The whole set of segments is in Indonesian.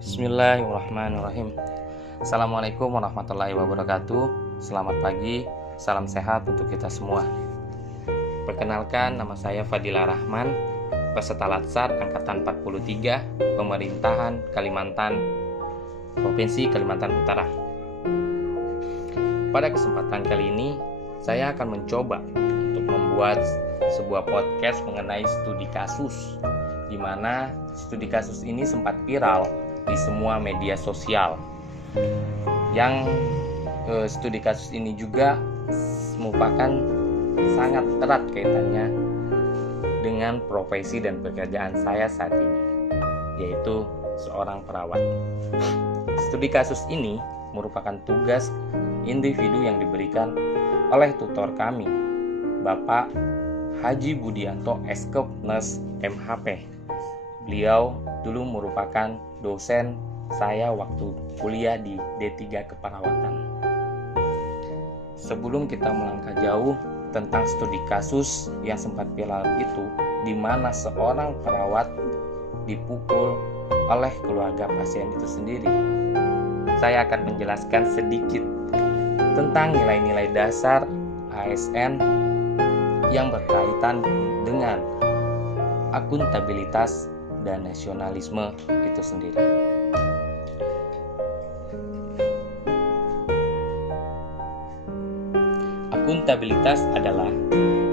Bismillahirrahmanirrahim. Assalamualaikum warahmatullahi wabarakatuh. Selamat pagi, salam sehat untuk kita semua. Perkenalkan, nama saya Fadila Rahman, peserta Latsar Angkatan 43, Pemerintahan Kalimantan, Provinsi Kalimantan Utara. Pada kesempatan kali ini, saya akan mencoba untuk membuat sebuah podcast mengenai studi kasus, di mana studi kasus ini sempat viral di semua media sosial. Yang studi kasus ini juga merupakan sangat erat kaitannya dengan profesi dan pekerjaan saya saat ini, yaitu seorang perawat. Studi kasus ini merupakan tugas individu yang diberikan oleh tutor kami, Bapak Haji Budianto Eskep Nurse MHP. Beliau dulu merupakan dosen saya waktu kuliah di D3 Keperawatan. Sebelum kita melangkah jauh tentang studi kasus yang sempat viral itu, di mana seorang perawat dipukul oleh keluarga pasien itu sendiri, saya akan menjelaskan sedikit tentang nilai-nilai dasar ASN yang berkaitan dengan akuntabilitas dan nasionalisme itu sendiri. Akuntabilitas adalah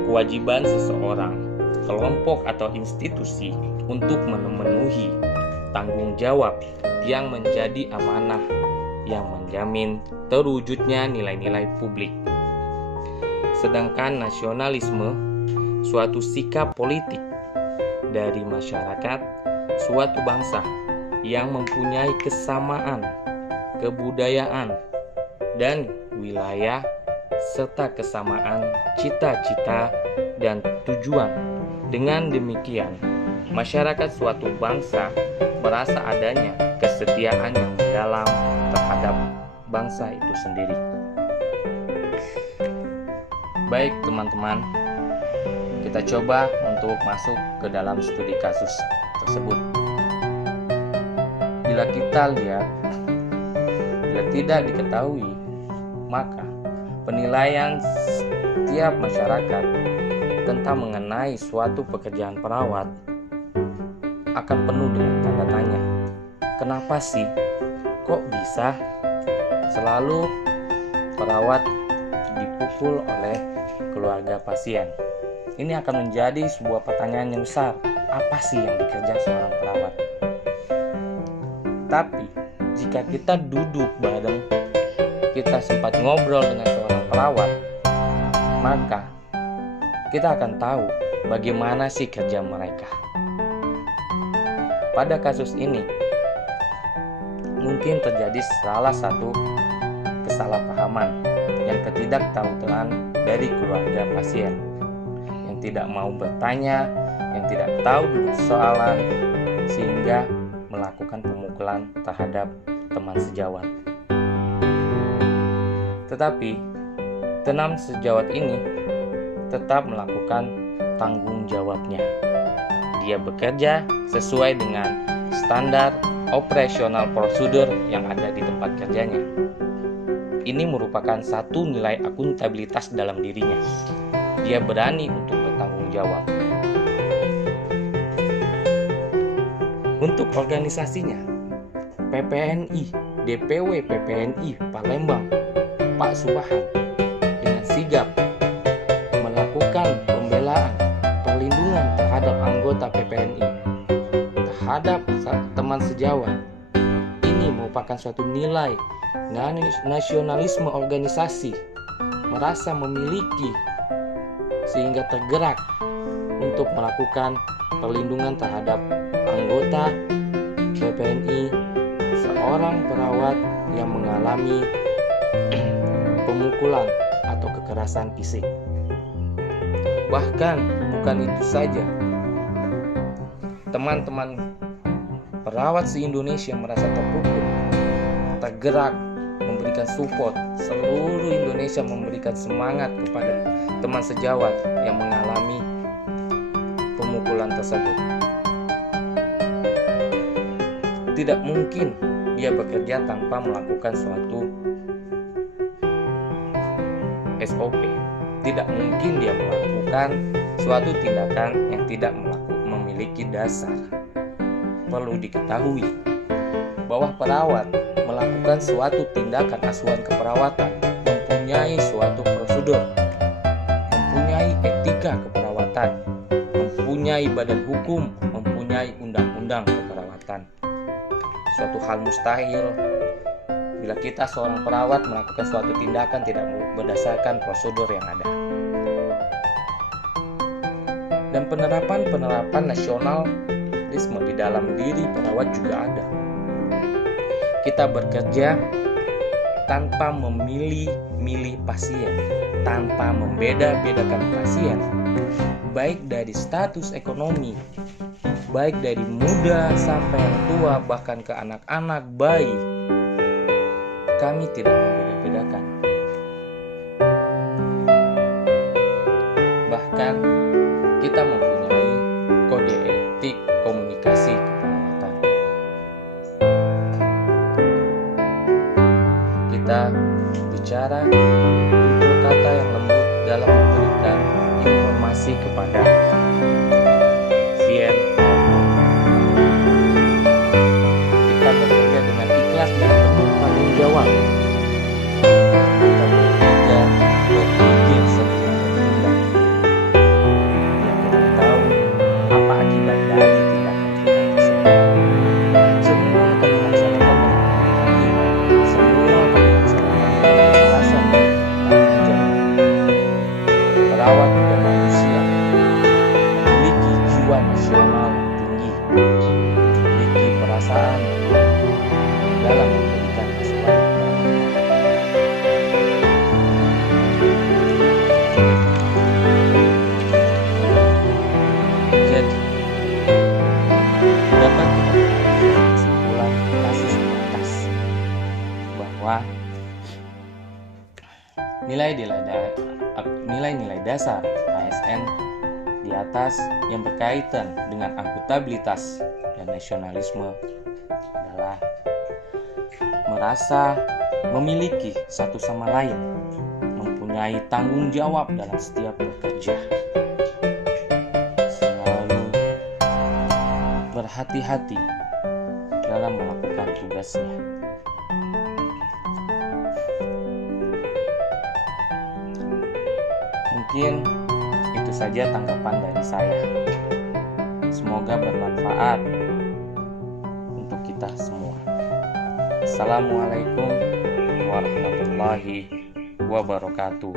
kewajiban seseorang, kelompok atau institusi untuk memenuhi tanggung jawab yang menjadi amanah yang menjamin terwujudnya nilai-nilai publik. Sedangkan nasionalisme, suatu sikap politik dari masyarakat suatu bangsa yang mempunyai kesamaan kebudayaan dan wilayah serta kesamaan cita-cita dan tujuan. Dengan demikian, masyarakat suatu bangsa merasa adanya kesetiaan yang mendalam terhadap bangsa itu sendiri. Baik teman-teman, kita coba untuk masuk ke dalam studi kasus tersebut. Bila kita lihat, bila tidak diketahui, maka penilaian setiap masyarakat tentang mengenai suatu pekerjaan perawat akan penuh dengan tanda tanya. Kenapa sih kok bisa selalu perawat dipukul oleh keluarga pasien? Ini akan menjadi sebuah pertanyaan yang besar. Apa sih yang dikerjakan seorang perawat? Tapi jika kita duduk bareng, kita sempat ngobrol dengan seorang perawat, maka kita akan tahu bagaimana sih kerja mereka. Pada kasus ini, mungkin terjadi salah satu kesalahpahaman yang ketidaktahuan dari keluarga pasien, yang tidak mau bertanya, yang tidak tahu dulu soalan, sehingga melakukan pemukulan terhadap teman sejawat. Tetapi teman sejawat ini tetap melakukan tanggung jawabnya. Dia bekerja sesuai dengan standar operasional prosedur yang ada di tempat kerjanya. Ini merupakan satu nilai akuntabilitas dalam dirinya. Dia berani untuk bertanggung jawab. Untuk organisasinya, PPNI, DPW PPNI Palembang, Pak Subahan dengan sigap melakukan pembelaan, perlindungan terhadap anggota PPNI, terhadap teman sejawat. Ini merupakan suatu nilai nasionalisme organisasi, merasa memiliki sehingga tergerak untuk melakukan perlindungan terhadap anggota PPNI, seorang perawat yang mengalami pemukulan atau kekerasan fisik. Bahkan bukan itu saja, teman-teman perawat se-Indonesia merasa terpukul, tergerak memberikan support. Seluruh Indonesia memberikan semangat kepada teman sejawat yang mengalami pemukulan tersebut. Tidak mungkin dia bekerja tanpa melakukan suatu SOP. Tidak mungkin dia melakukan suatu tindakan yang tidak memiliki dasar. Perlu diketahui bahwa perawat melakukan suatu tindakan asuhan keperawatan mempunyai suatu prosedur, mempunyai etika keperawatan, mempunyai badan hukum, mempunyai undang-undang keperawatan. Suatu hal mustahil bila kita seorang perawat melakukan suatu tindakan tidak berdasarkan prosedur yang ada. Dan penerapan nasionalisme di dalam diri perawat juga ada. Kita bekerja tanpa memilih-milih pasien, tanpa membeda-bedakan pasien, baik dari status ekonomi, baik dari muda sampai yang tua, bahkan ke anak-anak, bayi. Kami tidak membeda-bedakan. Bahkan kita mempunyai kode etik komunikasi keperawatan. Kita bicara tutur kata yang lembut dalam memberikan informasi kepada pasien. Kita bekerja dengan ikhlas dan penuh tanggung jawab. Kita bekerja berpikir sebelum bertindak. Kita tahu apa akibat dari tindakan kita tersebut. Semua akan melaksanakan dengan hati. Semua akan melaksanakan dengan rasa tanggung jawab. Perawat dan manusia memiliki jiwa nasional yang tinggi, memiliki perasaan dalam memberikan asuhan. Jadi, dapat kita mengambil kesimpulan kasus di atas bahwa nilai-nilai dasar ASN di atas yang berkaitan dengan akuntabilitas dan nasionalisme adalah merasa memiliki satu sama lain, mempunyai tanggung jawab dalam setiap bekerja, selalu berhati-hati dalam melakukan tugasnya. Mungkin itu saja tanggapan dari saya. Semoga bermanfaat untuk kita semua. Assalamualaikum warahmatullahi wabarakatuh.